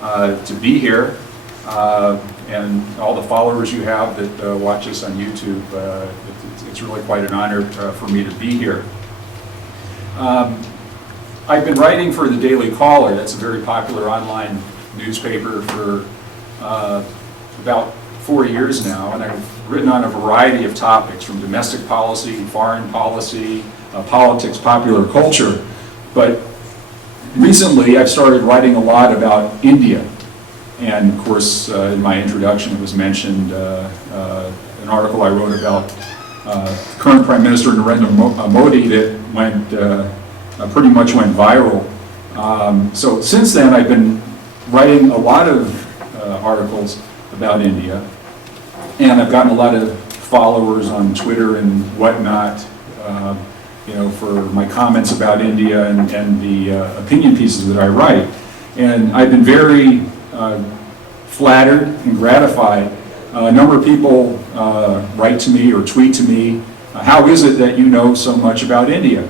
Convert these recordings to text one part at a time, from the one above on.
to be here, and all the followers you have that watch us on YouTube. It's really quite an honor for me to be here. I've been writing for the Daily Caller. That's a very popular online newspaper for about 4 years now, and I've written on a variety of topics, from domestic policy, foreign policy, politics, popular culture. But recently I've started writing a lot about India. And of course, in my introduction it was mentioned an article I wrote about current Prime Minister Narendra Modi that went pretty much went viral. So since then I've been writing a lot of articles about India, and I've gotten a lot of followers on Twitter and whatnot, for my comments about India and the opinion pieces that I write. And I've been very flattered and gratified. A number of people write to me or tweet to me, how is it that you know so much about India?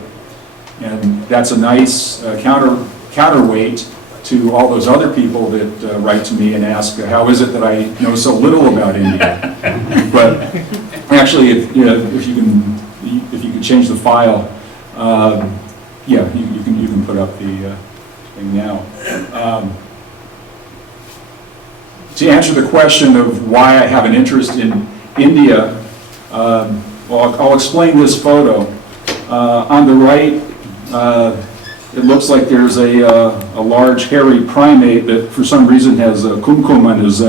And that's a nice counterweight to all those other people that write to me and ask, how is it that I know so little about India? But actually, if you can change the file, you can put up the thing now. To answer the question of why I have an interest in India, I'll explain this photo. On the right, it looks like there's a large hairy primate that for some reason has a kumkum on his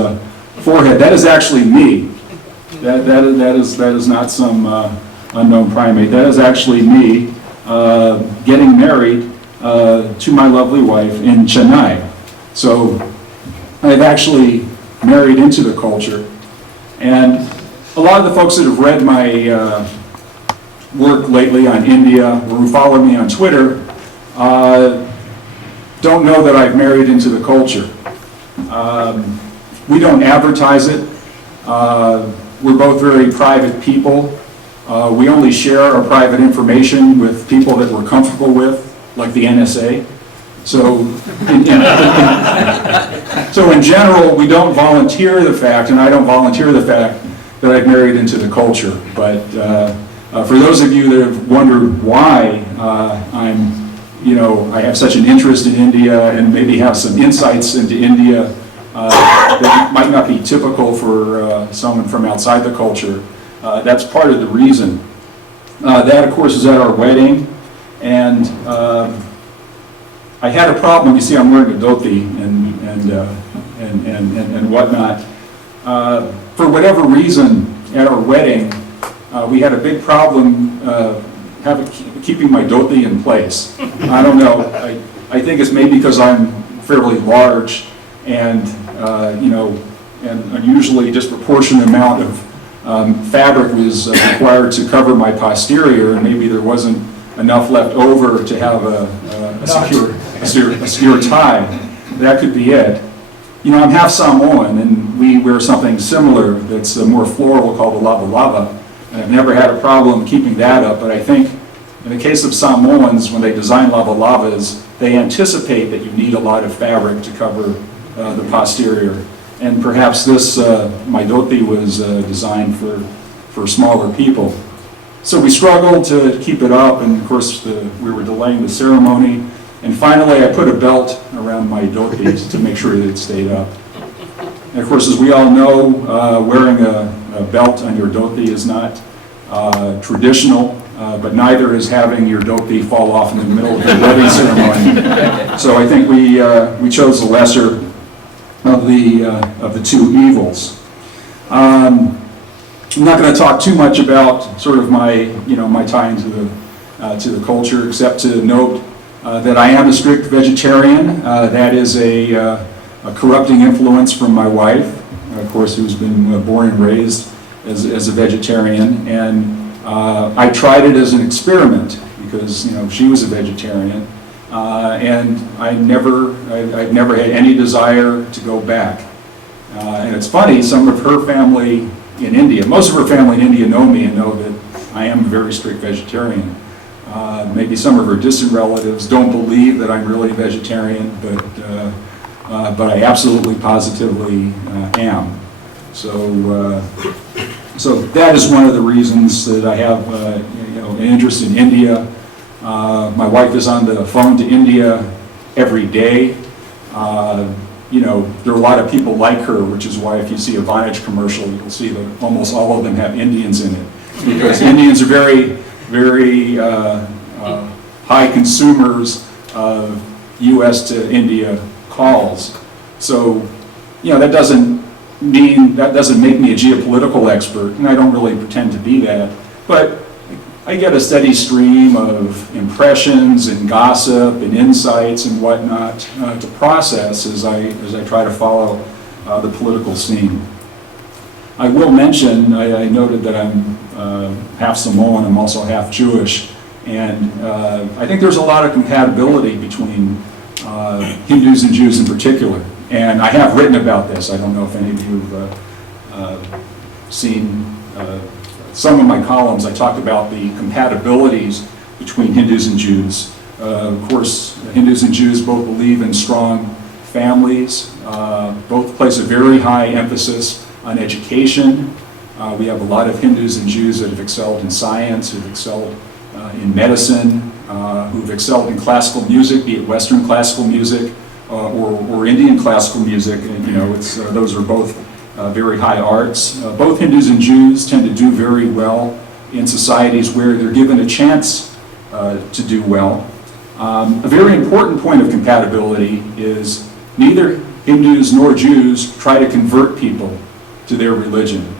forehead. That is actually me. That is not some unknown primate. That is actually me getting married to my lovely wife in Chennai. So I've actually married into the culture. And a lot of the folks that have read my work lately on India, or who follow me on Twitter, don't know that I've married into the culture. We don't advertise it. We're both very private people. We only share our private information with people that we're comfortable with, like the NSA. So in general, we don't volunteer the fact, and I don't volunteer the fact, that I've married into the culture. But for those of you that have wondered why I have such an interest in India and maybe have some insights into India that might not be typical for someone from outside the culture, that's part of the reason. That, of course, is at our wedding, and I had a problem. You see, I'm wearing a dhoti and whatnot. For whatever reason, at our wedding, we had a big problem keeping my dhoti in place. I don't know. I think it's maybe because I'm fairly large, and an unusually disproportionate amount of fabric was required to cover my posterior, and maybe there wasn't enough left over to have a secure tie. That could be it. I'm half Samoan, and we wear something similar that's more floral called a lava lava, and I've never had a problem keeping that up. But I think in the case of Samoans, when they design lava lavas, they anticipate that you need a lot of fabric to cover the posterior. And perhaps this, my dhoti, was designed for smaller people. So we struggled to keep it up, and of course we were delaying the ceremony. And finally I put a belt around my dhoti to make sure that it stayed up. And of course, as we all know, wearing a belt on your dhoti is not traditional, but neither is having your dhoti fall off in the middle of the wedding ceremony. So I think we chose the lesser of the two evils. I'm not going to talk too much about sort of my tie into the culture, except to note that I am a strict vegetarian. That is a corrupting influence from my wife, of course, who's been born and raised as a vegetarian. And I tried it as an experiment because she was a vegetarian, and I've never had any desire to go back. And it's funny, some of her family in India, most of her family in India know me and know that I am a very strict vegetarian. Maybe some of her distant relatives don't believe that I'm really a vegetarian, but but I absolutely, positively am. So that is one of the reasons that I have an interest in India. My wife is on the phone to India every day. There are a lot of people like her, which is why if you see a Vonage commercial, you'll see that almost all of them have Indians in it. Because Indians are very, very high consumers of U.S. to India calls. So, that doesn't make me a geopolitical expert, and I don't really pretend to be that. But I get a steady stream of impressions and gossip and insights and whatnot to process as I try to follow the political scene. I will mention, I noted that I'm half Samoan, I'm also half Jewish, and I think there's a lot of compatibility between Hindus and Jews in particular. And I have written about this. I don't know if any of you have seen some of my columns. I talked about the compatibilities between Hindus and Jews. Of course, Hindus and Jews both believe in strong families. Both place a very high emphasis on education. We have a lot of Hindus and Jews that have excelled in science, who've excelled in medicine, who've excelled in classical music, be it Western classical music or Indian classical music. And, those are both very high arts. Both Hindus and Jews tend to do very well in societies where they're given a chance to do well. A very important point of compatibility is neither Hindus nor Jews try to convert people to their religion.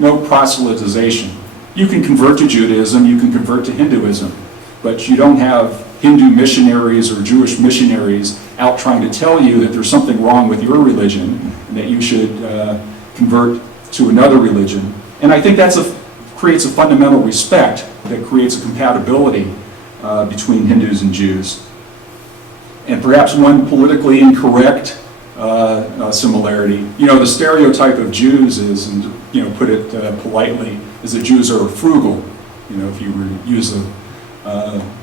No proselytization. You can convert to Judaism, you can convert to Hinduism, but you don't have Hindu missionaries or Jewish missionaries out trying to tell you that there's something wrong with your religion and that you should convert to another religion. And I think creates a fundamental respect that creates a compatibility between Hindus and Jews. And perhaps one politically incorrect similarity. The stereotype of Jews is, and put it politely, is that Jews are frugal. If you were to use a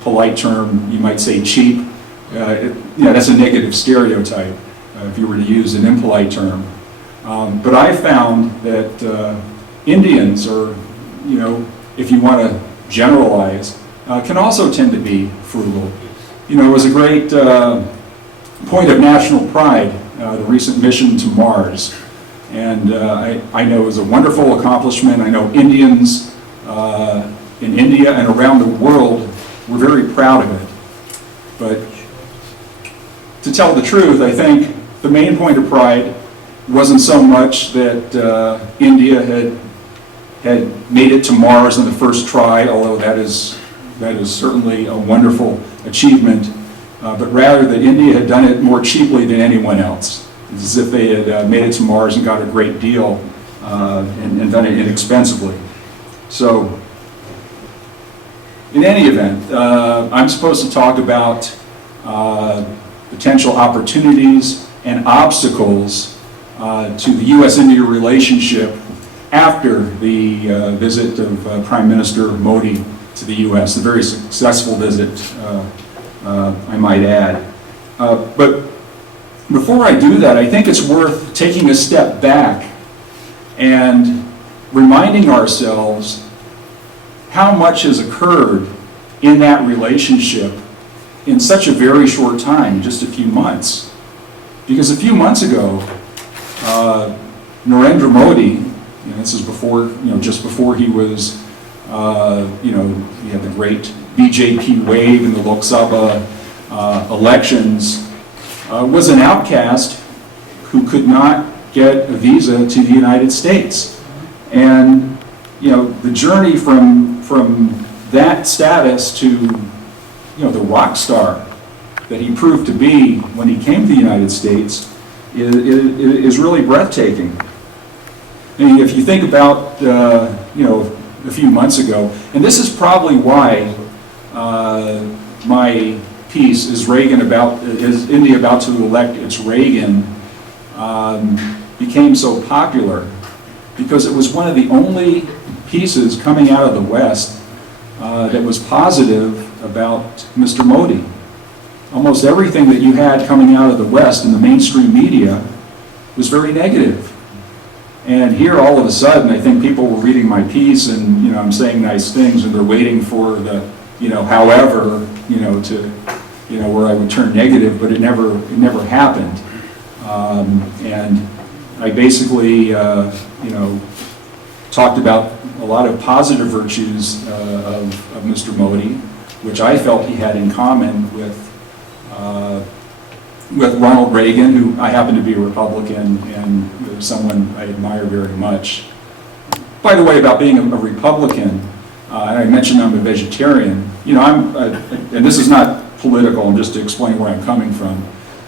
polite term, you might say cheap. That's a negative stereotype if you were to use an impolite term. But I found that Indians are, if you want to generalize, can also tend to be frugal. It was a great point of national pride, the recent mission to Mars. And I know it was a wonderful accomplishment. I know Indians in India and around the world were very proud of it. But to tell the truth, I think the main point of pride wasn't so much that India had made it to Mars in the first try, although that is certainly a wonderful achievement, but rather that India had done it more cheaply than anyone else. It's as if they had made it to Mars and got a great deal and done it inexpensively. So, in any event, I'm supposed to talk about potential opportunities and obstacles to the U.S.-India relationship after the visit of Prime Minister Modi to the U.S., a very successful visit, I might add. But before I do that, I think it's worth taking a step back and reminding ourselves how much has occurred in that relationship in such a very short time, just a few months. Because a few months ago, Narendra Modi, this is before, just before he was, he had the great BJP wave in the Lok Sabha elections, was an outcast who could not get a visa to the United States. And, the journey from that status to, the rock star that he proved to be when he came to the United States is really breathtaking. I mean, if you think about, a few months ago, and this is probably why my piece, is India about to elect its Reagan, became so popular, because it was one of the only pieces coming out of the West that was positive about Mr. Modi. almost everything that you had coming out of the West in the mainstream media was very negative. And here, all of a sudden, I think people were reading my piece, and I'm saying nice things, and they're waiting for the, however, to, where I would turn negative, but it never happened. And I basically, talked about a lot of positive virtues of Mr. Modi, which I felt he had in common with Ronald Reagan, who I happen to be a Republican and someone I admire very much. By the way, about being a Republican, and I mentioned I'm a vegetarian. And this is not political, I'm just to explain where I'm coming from.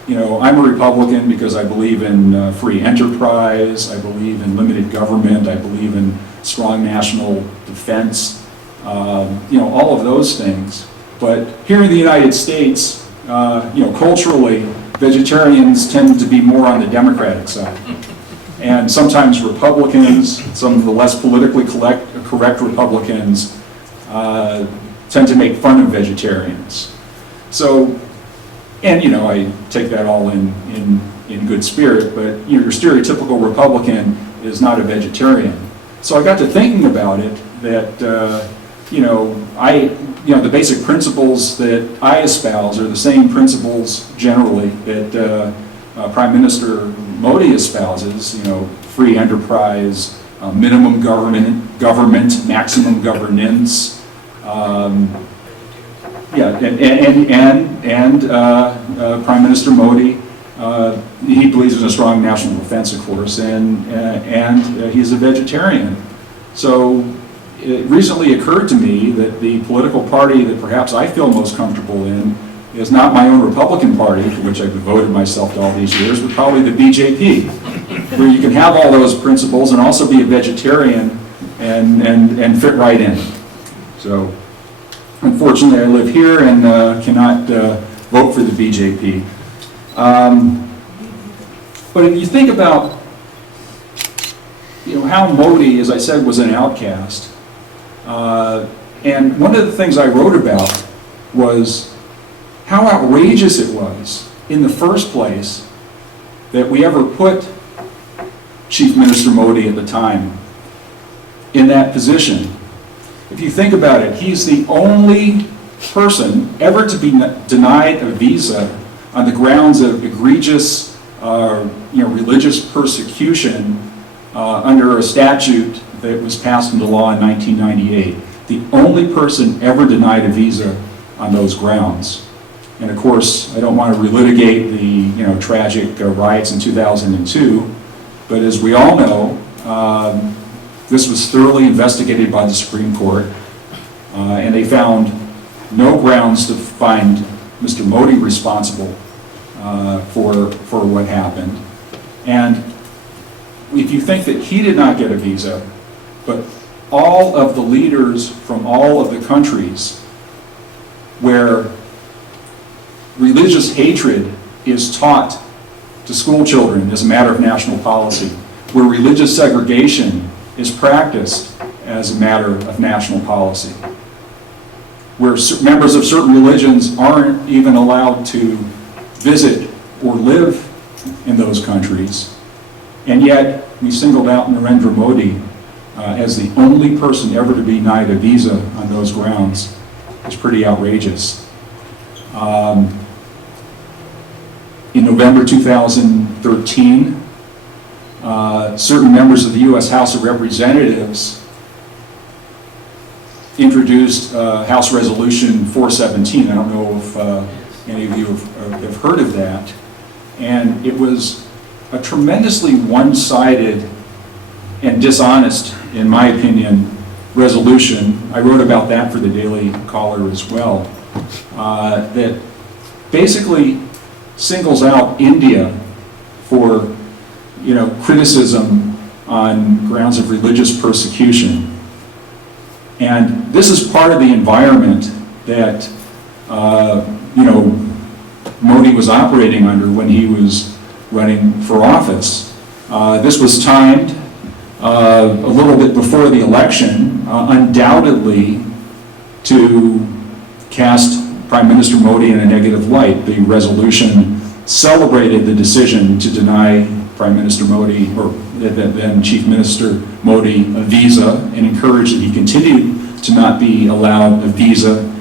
I'm a Republican because I believe in free enterprise, I believe in limited government, I believe in strong national defense, all of those things. But here in the United States, culturally, vegetarians tend to be more on the Democratic side. And sometimes Republicans, some of the less politically correct Republicans, tend to make fun of vegetarians. So, and I take that all in good spirit, but your stereotypical Republican is not a vegetarian. So I got to thinking about it, that, the basic principles that I espouse are the same principles generally that Prime Minister Modi espouses, free enterprise, minimum government, maximum governance, Prime Minister Modi, he believes in a strong national defense, of course, and he's a vegetarian. So it recently occurred to me that the political party that perhaps I feel most comfortable in is not my own Republican Party, to which I've devoted myself to all these years, but probably the BJP, where you can have all those principles and also be a vegetarian and fit right in. So unfortunately, I live here and cannot vote for the BJP. But if you think about how Modi, as I said, was an outcast, and one of the things I wrote about was how outrageous it was in the first place that we ever put Chief Minister Modi at the time in that position. If you think about it, he's the only person ever to be denied a visa on the grounds of egregious religious persecution under a statute that was passed into law in 1998. The only person ever denied a visa on those grounds. And of course, I don't want to relitigate the tragic riots in 2002, but as we all know, this was thoroughly investigated by the Supreme Court, and they found no grounds to find Mr. Modi responsible for what happened. And if you think that he did not get a visa, but all of the leaders from all of the countries where religious hatred is taught to school children as a matter of national policy, where religious segregation is practiced as a matter of national policy, where members of certain religions aren't even allowed to visit or live in those countries, and yet we singled out Narendra Modi as the only person ever to be denied a visa on those grounds. It's pretty outrageous. In November 2013, certain members of the U.S. House of Representatives introduced House Resolution 417. I don't know if any of you have heard of that. And it was a tremendously one-sided and dishonest, in my opinion, resolution. I wrote about that for the Daily Caller as well, that basically singles out India for criticism on grounds of religious persecution. And this is part of the environment that Modi was operating under when he was running for office. This was timed a little bit before the election, undoubtedly to cast Prime Minister Modi in a negative light. The resolution celebrated the decision to deny Prime Minister Modi, or then Chief Minister Modi, a visa, and encouraged that he continue to not be allowed a visa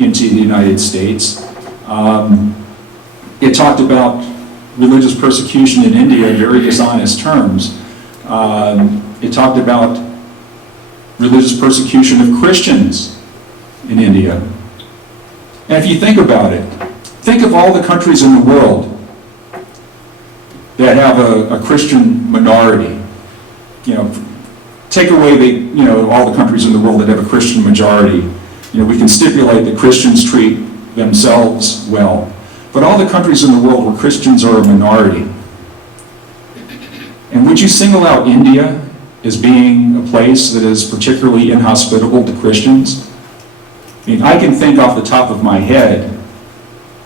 into the United States. It talked about religious persecution in India in very dishonest terms. It talked about religious persecution of Christians in India. And if you think about it, think of all the countries in the world that have a Christian minority. You know, take away all the countries in the world that have a Christian majority. You know, we can stipulate that Christians treat themselves well. But all the countries in the world where Christians are a minority. And would you single out India as being a place that is particularly inhospitable to Christians? I mean, I can think off the top of my head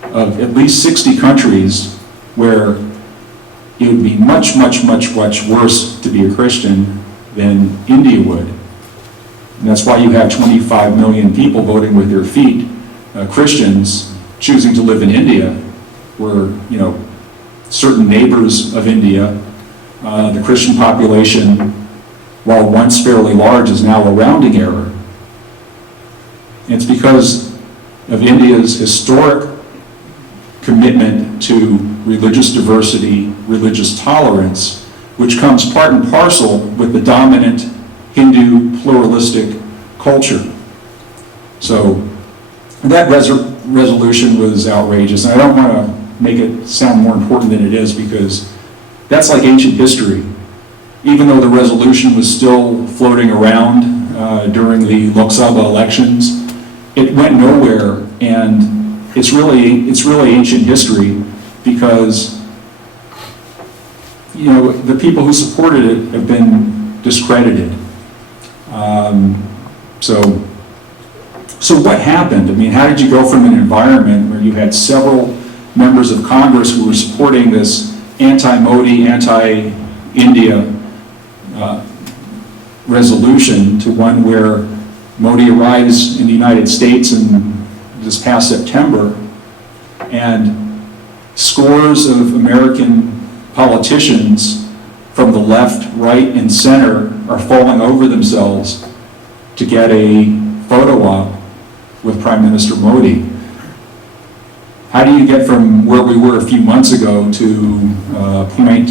of at least 60 countries where it would be much, much, much, much worse to be a Christian than India would. And that's why you have 25 million people voting with their feet, Christians choosing to live in India, where, you know, certain neighbors of India, the Christian population, while once fairly large, is now a rounding error. And it's because of India's historic commitment to religious diversity, religious tolerance, which comes part and parcel with the dominant Hindu pluralistic culture. So that resolution was outrageous. And I don't want to make it sound more important than it is, because that's like ancient history. Even though the resolution was still floating around during the Lok Sabha elections, it went nowhere, and it's really ancient history, because, you know, the people who supported it have been discredited. So what happened? I mean, how did you go from an environment where you had several members of Congress who were supporting this anti-Modi, anti-India resolution to one where Modi arrives in the United States in this past September, and scores of American politicians from the left, right, and center are falling over themselves to get a photo op with Prime Minister Modi? How do you get from where we were a few months ago to a point,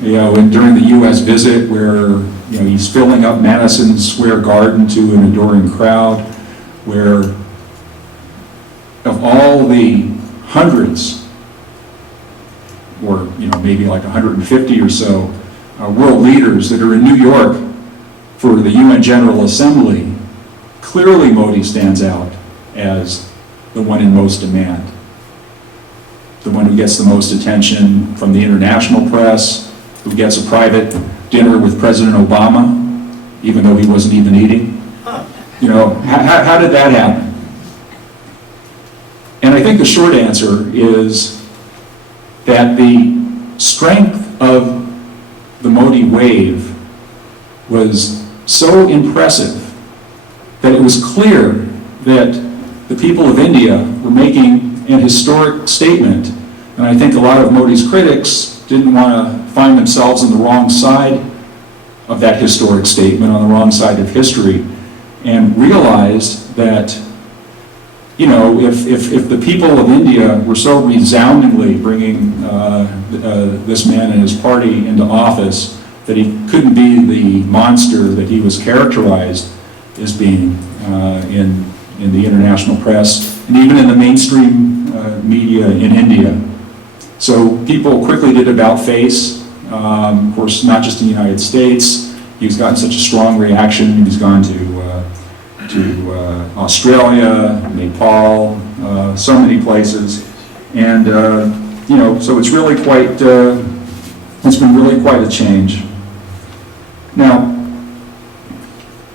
you know, during the U.S. visit where, you know, he's filling up Madison Square Garden to an adoring crowd, where of all the hundreds, or, you know, maybe like 150 or so world leaders that are in New York for the UN General Assembly, clearly Modi stands out as the one in most demand, the one who gets the most attention from the international press, who gets a private dinner with President Obama, even though he wasn't even eating. You know, how did that happen? And I think the short answer is that the strength of the Modi wave was so impressive that it was clear that the people of India were making an historic statement. And I think a lot of Modi's critics didn't want to find themselves on the wrong side of that historic statement, on the wrong side of history, and realized that, you know, if the people of India were so resoundingly bringing this man and his party into office, that he couldn't be the monster that he was characterized as being in the international press, and even in the mainstream media in India. So people quickly did about face. Of course, not just in the United States. He's gotten such a strong reaction. He's gone to Australia, Nepal, so many places, and you know, so it's really quite. It's been really quite a change. Now,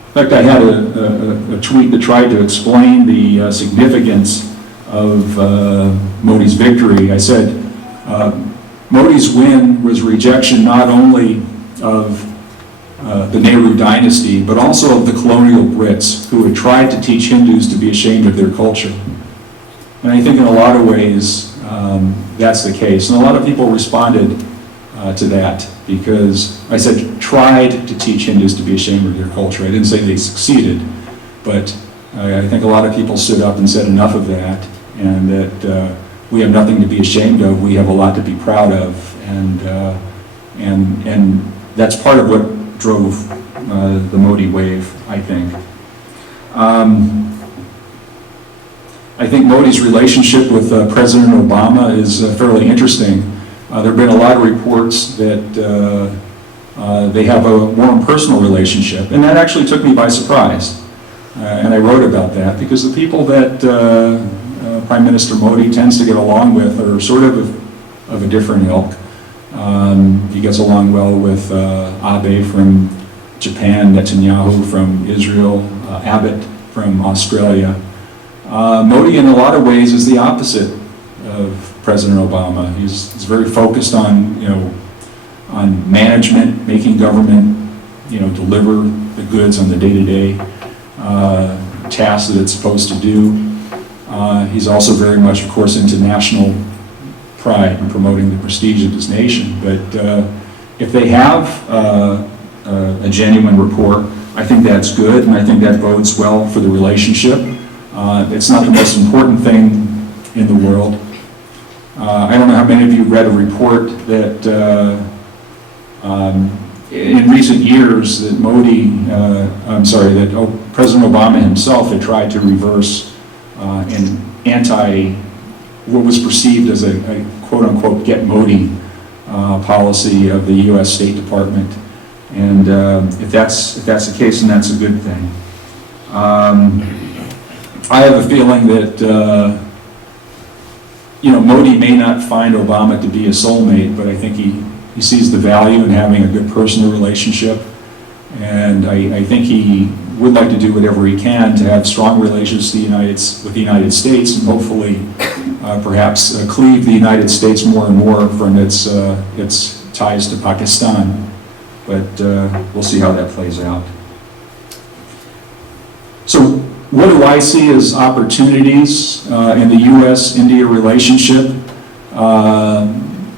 in fact, I had a tweet that tried to explain the significance of Modi's victory. I said, Modi's win was rejection not only of the Nehru dynasty, but also of the colonial Brits who had tried to teach Hindus to be ashamed of their culture. And I think in a lot of ways, that's the case. And a lot of people responded to that because I said tried to teach Hindus to be ashamed of their culture. I didn't say they succeeded, but I think a lot of people stood up and said enough of that, and that we have nothing to be ashamed of. We have a lot to be proud of, and that's part of what drove the Modi wave, I think. I think Modi's relationship with President Obama is fairly interesting. There have been a lot of reports that they have a warm personal relationship, and that actually took me by surprise. And I wrote about that because the people that Prime Minister Modi tends to get along with are sort of a different ilk. He gets along well with Abe from Japan, Netanyahu from Israel, Abbott from Australia. Modi, in a lot of ways, is the opposite of President Obama. He's very focused on, on management, making government, deliver the goods on the day-to-day tasks that it's supposed to do. He's also very much, of course, into national pride and promoting the prestige of his nation. But if they have a genuine rapport, I think that's good, and I think that bodes well for the relationship. It's not the most important thing in the world. I don't know how many of you read a report that in recent years that President Obama himself had tried to reverse an what was perceived as a quote-unquote get Modi policy of the U.S. State Department. And if that's the case, then that's a good thing. I have a feeling that Modi may not find Obama to be a soulmate, but I think he sees the value in having a good personal relationship, and I think he would like to do whatever he can to have strong relations with the United States, and hopefully perhaps cleave the United States more and more from its ties to Pakistan. But we'll see how that plays out. So what do I see as opportunities in the U.S.-India relationship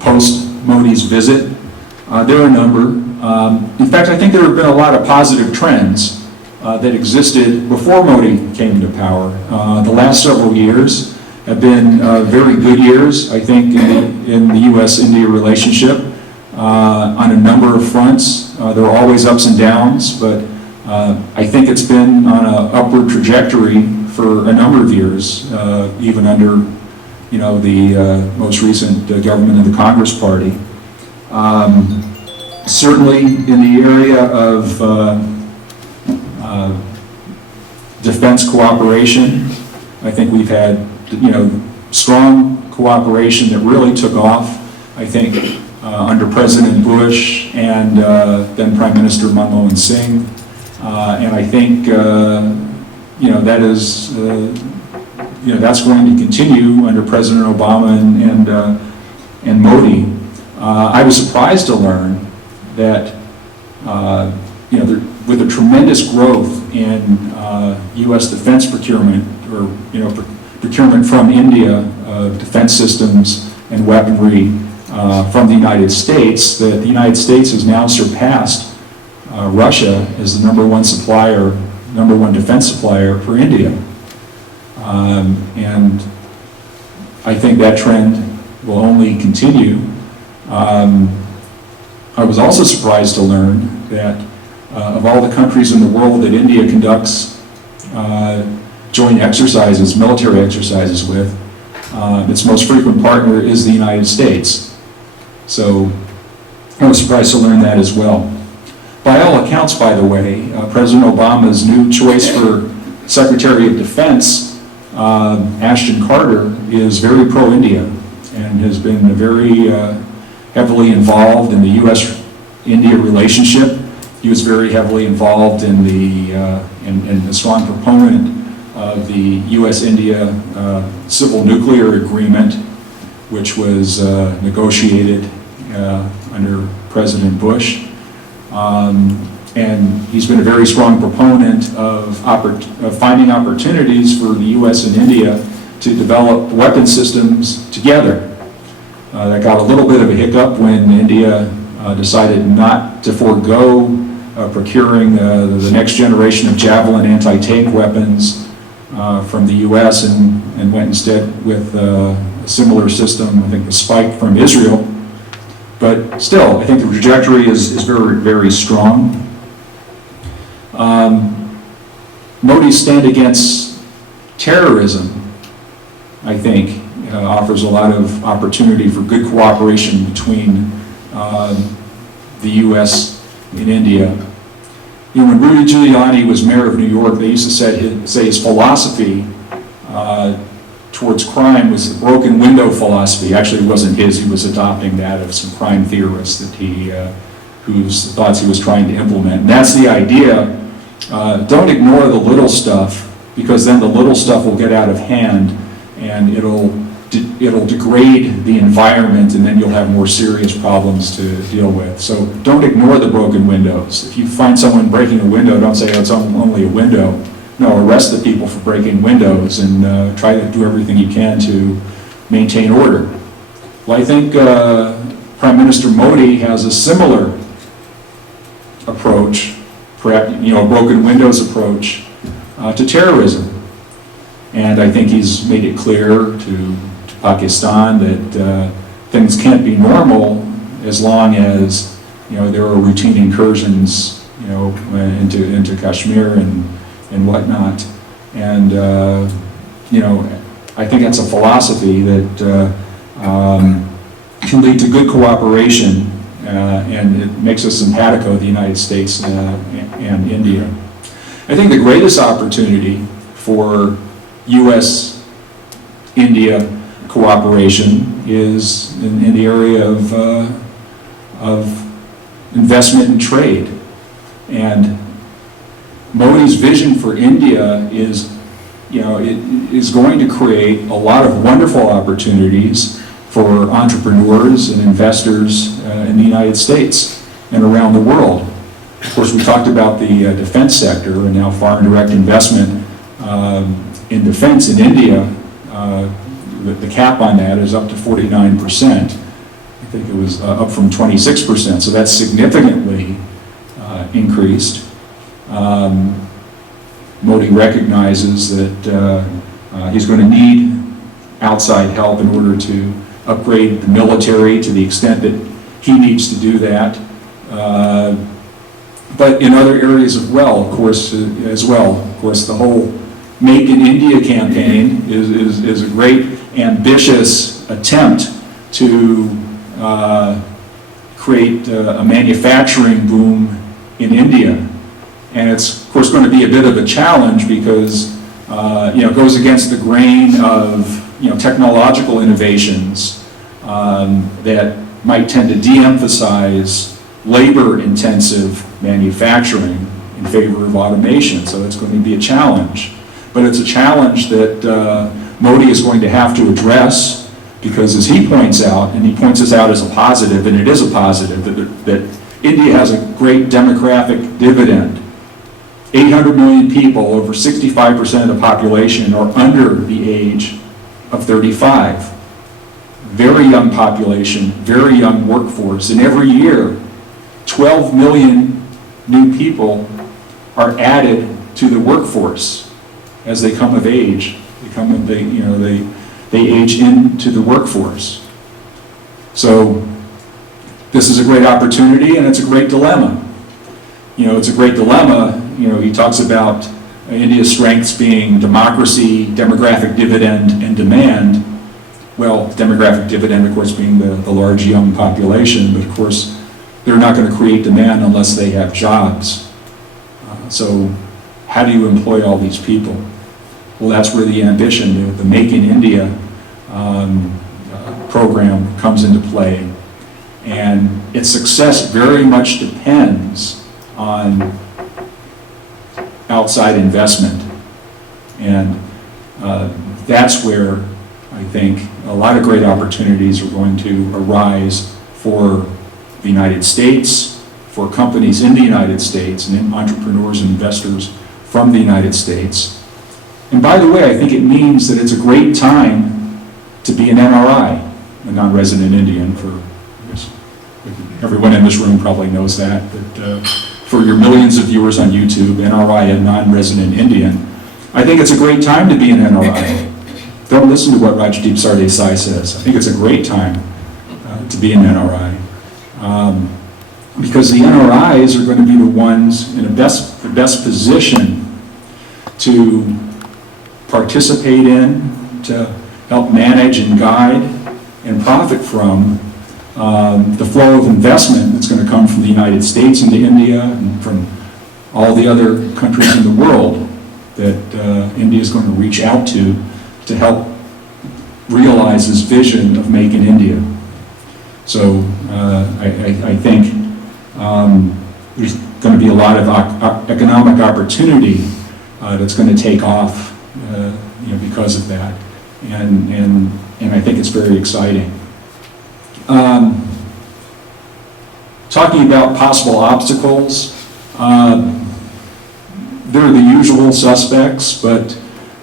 post-Modi's visit? There are a number. In fact, I think there have been a lot of positive trends that existed before Modi came to power. The last several years have been very good years, I think, in the U.S.-India relationship on a number of fronts. There are always ups and downs, but I think it's been on an upward trajectory for a number of years, even under, the most recent government of the Congress Party. Certainly in the area of defense cooperation, I think we've had, strong cooperation that really took off, I think, under President Bush and then Prime Minister Manmohan Singh. And I think, that is, that's going to continue under President Obama and Modi. I was surprised to learn that, with the tremendous growth in U.S. defense procurement, or procurement from India of defense systems and weaponry from the United States, that the United States has now surpassed Russia as the number one defense supplier for India. And I think that trend will only continue. I was also surprised to learn that of all the countries in the world that India conducts joint exercises, military exercises with, its most frequent partner is the United States. So I was surprised to learn that as well. By all accounts, by the way, President Obama's new choice for Secretary of Defense, Ashton Carter, is very pro-India and has been very heavily involved in the U.S.-India relationship. He was very heavily involved in a strong proponent of the U.S.-India civil nuclear agreement, which was negotiated under President Bush. And he's been a very strong proponent of finding opportunities for the U.S. and India to develop weapon systems together. That got a little bit of a hiccup when India decided not to forego procuring the next generation of Javelin anti-tank weapons from the U.S. and went instead with a similar system, I think the Spike from Israel. But still, I think the trajectory is very, very strong. Modi's stand against terrorism, I think, offers a lot of opportunity for good cooperation between the U.S. and India. You know, when Rudy Giuliani was mayor of New York, they used to say his philosophy towards crime was the broken window philosophy. Actually, it wasn't his. He was adopting that of some crime theorists that whose thoughts he was trying to implement. And that's the idea. Don't ignore the little stuff, because then the little stuff will get out of hand and it'll degrade the environment, and then you'll have more serious problems to deal with. So don't ignore the broken windows. If you find someone breaking a window, don't say, oh, it's only a window. No, arrest the people for breaking windows and try to do everything you can to maintain order. Well, I think Prime Minister Modi has a similar approach, perhaps, a broken windows approach to terrorism. And I think he's made it clear to Pakistan that things can't be normal as long as there are routine incursions into Kashmir and whatnot. And I think that's a philosophy that can lead to good cooperation, and it makes us simpatico, the United States and India. I think the greatest opportunity for U.S.-India cooperation is in the area of investment and trade. And Modi's vision for India is going to create a lot of wonderful opportunities for entrepreneurs and investors in the United States and around the world. Of course, we talked about the defense sector and now foreign direct investment in defense in India. The cap on that is up to 49%. I think it was up from 26%, so that's significantly increased. Modi recognizes that he's going to need outside help in order to upgrade the military to the extent that he needs to do that. But in other areas as well, of course, the whole Make in India campaign is a great, ambitious attempt to create a manufacturing boom in India. And it's, of course, going to be a bit of a challenge because it goes against the grain of technological innovations that might tend to de-emphasize labor-intensive manufacturing in favor of automation. So it's going to be a challenge. But it's a challenge that Modi is going to have to address, because as he points out, and he points this out as a positive, and it is a positive, that India has a great demographic dividend. 800 million people, over 65% of the population, are under the age of 35. Very young population, very young workforce, and every year 12 million new people are added to the workforce as they come of age. They age into the workforce. So this is a great opportunity, and it's a great dilemma. It's a great dilemma. He talks about India's strengths being democracy, demographic dividend, and demand. Well, demographic dividend, of course, being the large young population, but of course, they're not going to create demand unless they have jobs. So how do you employ all these people? Well, that's where the ambition, the Make in India program comes into play. And its success very much depends on outside investment. And that's where I think a lot of great opportunities are going to arise for the United States, for companies in the United States, and entrepreneurs and investors from the United States. And by the way, I think it means that it's a great time to be an NRI, a non-resident Indian. For I guess, everyone in this room probably knows that, but for your millions of viewers on YouTube, NRI, a non-resident Indian, I think it's a great time to be an NRI. Don't listen to what Rajdeep Sardesai says. I think it's a great time to be an NRI. Because the NRIs are going to be the ones in the best position to participate in, to help manage and guide and profit from the flow of investment that's going to come from the United States into India and from all the other countries in the world that India is going to reach out to help realize this vision of Make in India. So I think there's going to be a lot of economic opportunity that's going to take off because of that, and I think it's very exciting. Talking about possible obstacles, they're the usual suspects, but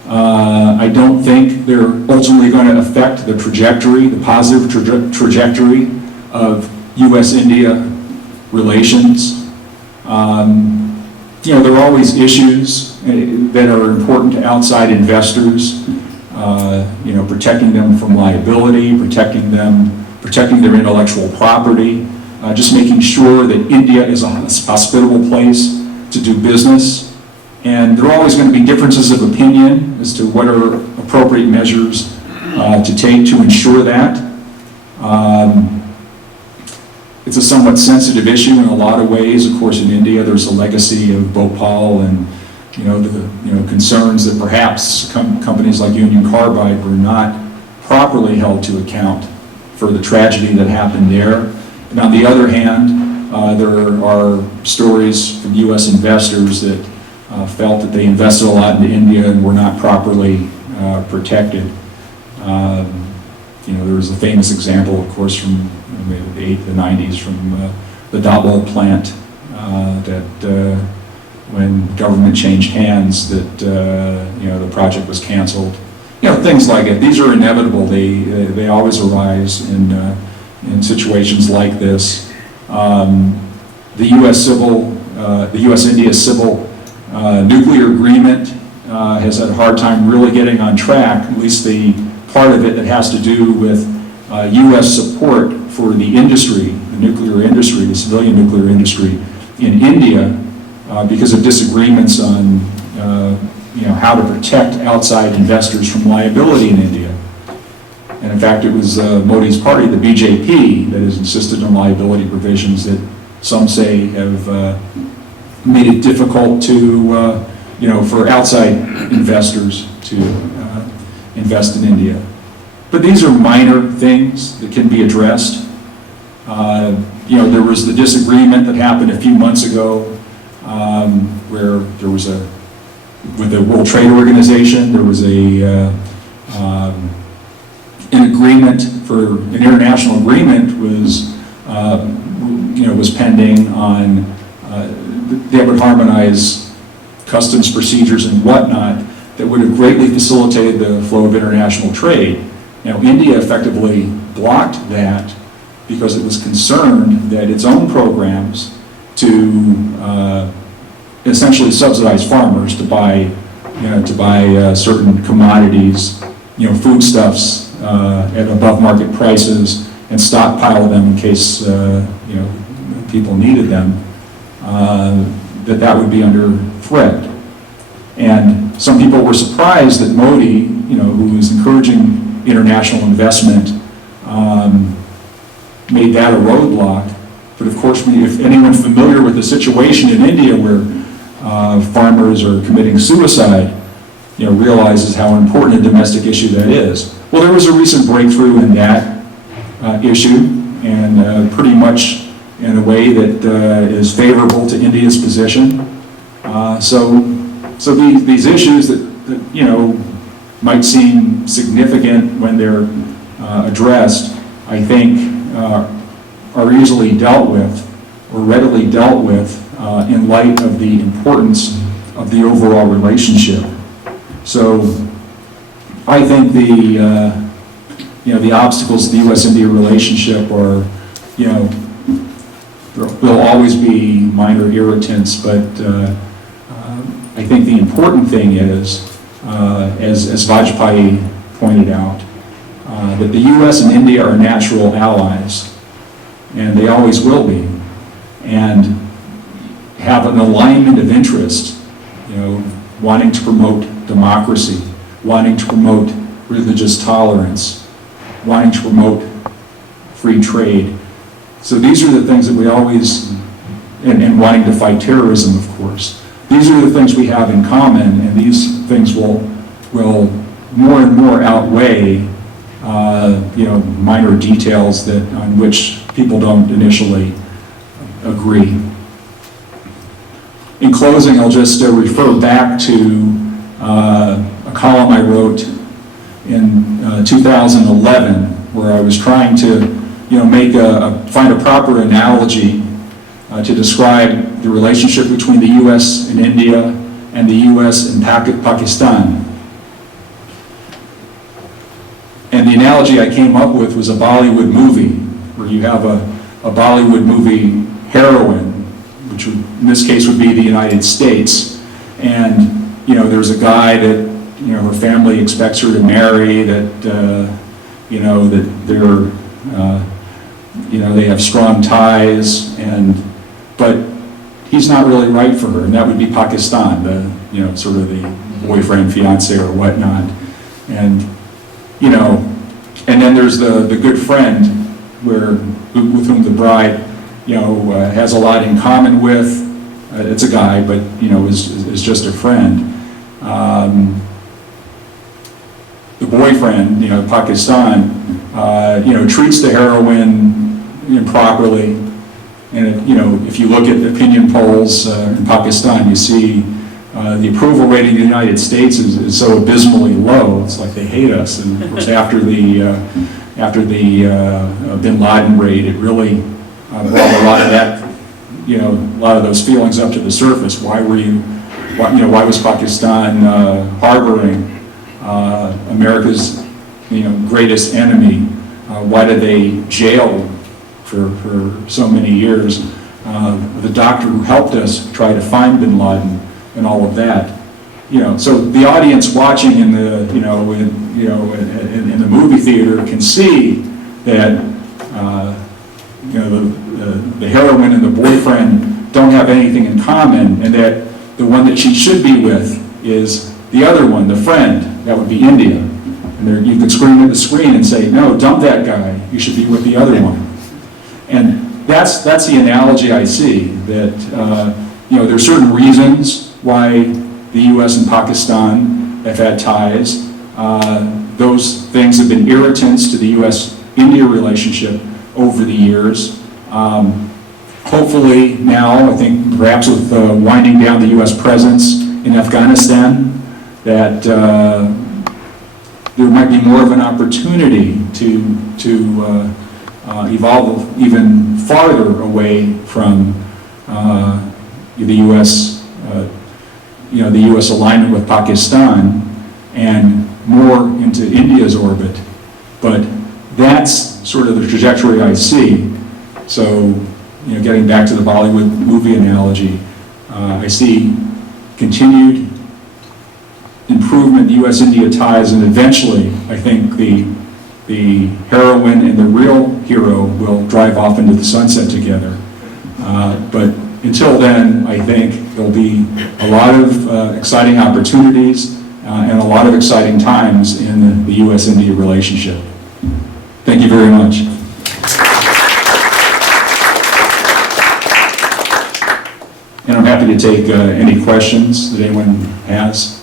I don't think they're ultimately going to affect the trajectory, the positive trajectory of U.S.-India relations. There are always issues that are important to outside investors, protecting them from liability, protecting their intellectual property, just making sure that India is a hospitable place to do business. And there are always going to be differences of opinion as to what are appropriate measures to take to ensure that. It's a somewhat sensitive issue in a lot of ways. Of course, in India, there's a legacy of Bhopal and the concerns that perhaps companies like Union Carbide were not properly held to account for the tragedy that happened there. And on the other hand, there are stories from U.S. investors that felt that they invested a lot into India and were not properly protected. There was a famous example, of course, from the 90s from the Dabhol plant that when government changed hands that the project was canceled. Things like it. These are inevitable. They always arise in situations like this. The U.S.-India civil nuclear agreement has had a hard time really getting on track, at least the part of it that has to do with U.S. support for the industry, the nuclear industry, the civilian nuclear industry in India, because of disagreements on how to protect outside investors from liability in India. And in fact, it was Modi's party, the BJP, that has insisted on liability provisions that some say have made it difficult to, for outside investors to invest in India. But these are minor things that can be addressed. There was the disagreement that happened a few months ago where there was with the World Trade Organization, there was an agreement for an international agreement was pending on that would harmonize customs procedures and whatnot that would have greatly facilitated the flow of international trade. Now, India effectively blocked that because it was concerned that its own programs to essentially subsidize farmers to buy certain commodities, foodstuffs at above market prices and stockpile them in case people needed them, that would be under threat. And some people were surprised that Modi, who is encouraging international investment, made that a roadblock. But of course, if anyone's familiar with the situation in India where farmers are committing suicide, realizes how important a domestic issue that is. Well, there was a recent breakthrough in that issue, and pretty much in a way that is favorable to India's position. So these issues that might seem significant when they're addressed, I think are easily dealt with or readily dealt with in light of the importance of the overall relationship. So I think the obstacles to the U.S.-India relationship are, there'll always be minor irritants, but I think the important thing is, as Vajpayee pointed out, that the U.S. and India are natural allies, and they always will be, and have an alignment of interest, wanting to promote democracy, wanting to promote religious tolerance, wanting to promote free trade. So these are the things that we always, and wanting to fight terrorism, of course. These are the things we have in common, and these things will more and more outweigh, minor details on which people don't initially agree. In closing, I'll just refer back to a column I wrote in 2011, where I was trying to, find a proper analogy to describe the relationship between the U.S. and India and the U.S. and Pakistan. And the analogy I came up with was a Bollywood movie, where you have a Bollywood movie heroine, which in this case would be the United States, and there's a guy that her family expects her to marry, that that they have strong ties, but he's not really right for her, and that would be Pakistan, sort of the boyfriend, fiance, or whatnot, and then there's the good friend, with whom the bride has a lot in common with. It's a guy, but is just a friend. The boyfriend, Pakistan, treats the heroine improperly, and if you look at opinion polls in Pakistan, you see the approval rating in the United States is so abysmally low. It's like they hate us. And of course, after the Bin Laden raid, it really brought a lot of that, a lot of those feelings up to the surface. Why was Pakistan harboring America's, greatest enemy? Why did they jail for so many years the doctor who helped us try to find Bin Laden and all of that? So the audience watching in the in the movie theater can see that the heroine and the boyfriend don't have anything in common, and that the one that she should be with is the other one, the friend. That would be India. And you can scream at the screen and say, no, dump that guy. You should be with the other one. And that's the analogy I see, that there are certain reasons why the U.S. and Pakistan have had ties. Those things have been irritants to the U.S.-India relationship over the years. Hopefully now, I think perhaps with winding down the U.S. presence in Afghanistan, that there might be more of an opportunity to evolve even farther away from the U.S. The U.S. alignment with Pakistan and more into India's orbit. But that's sort of the trajectory I see. So, getting back to the Bollywood movie analogy, I see continued improvement in U.S.-India ties, and eventually, I think the heroine and the real hero will drive off into the sunset together. But until then, I think there'll be a lot of exciting opportunities and a lot of exciting times in the U.S.-India relationship. Thank you very much. And I'm happy to take any questions that anyone has.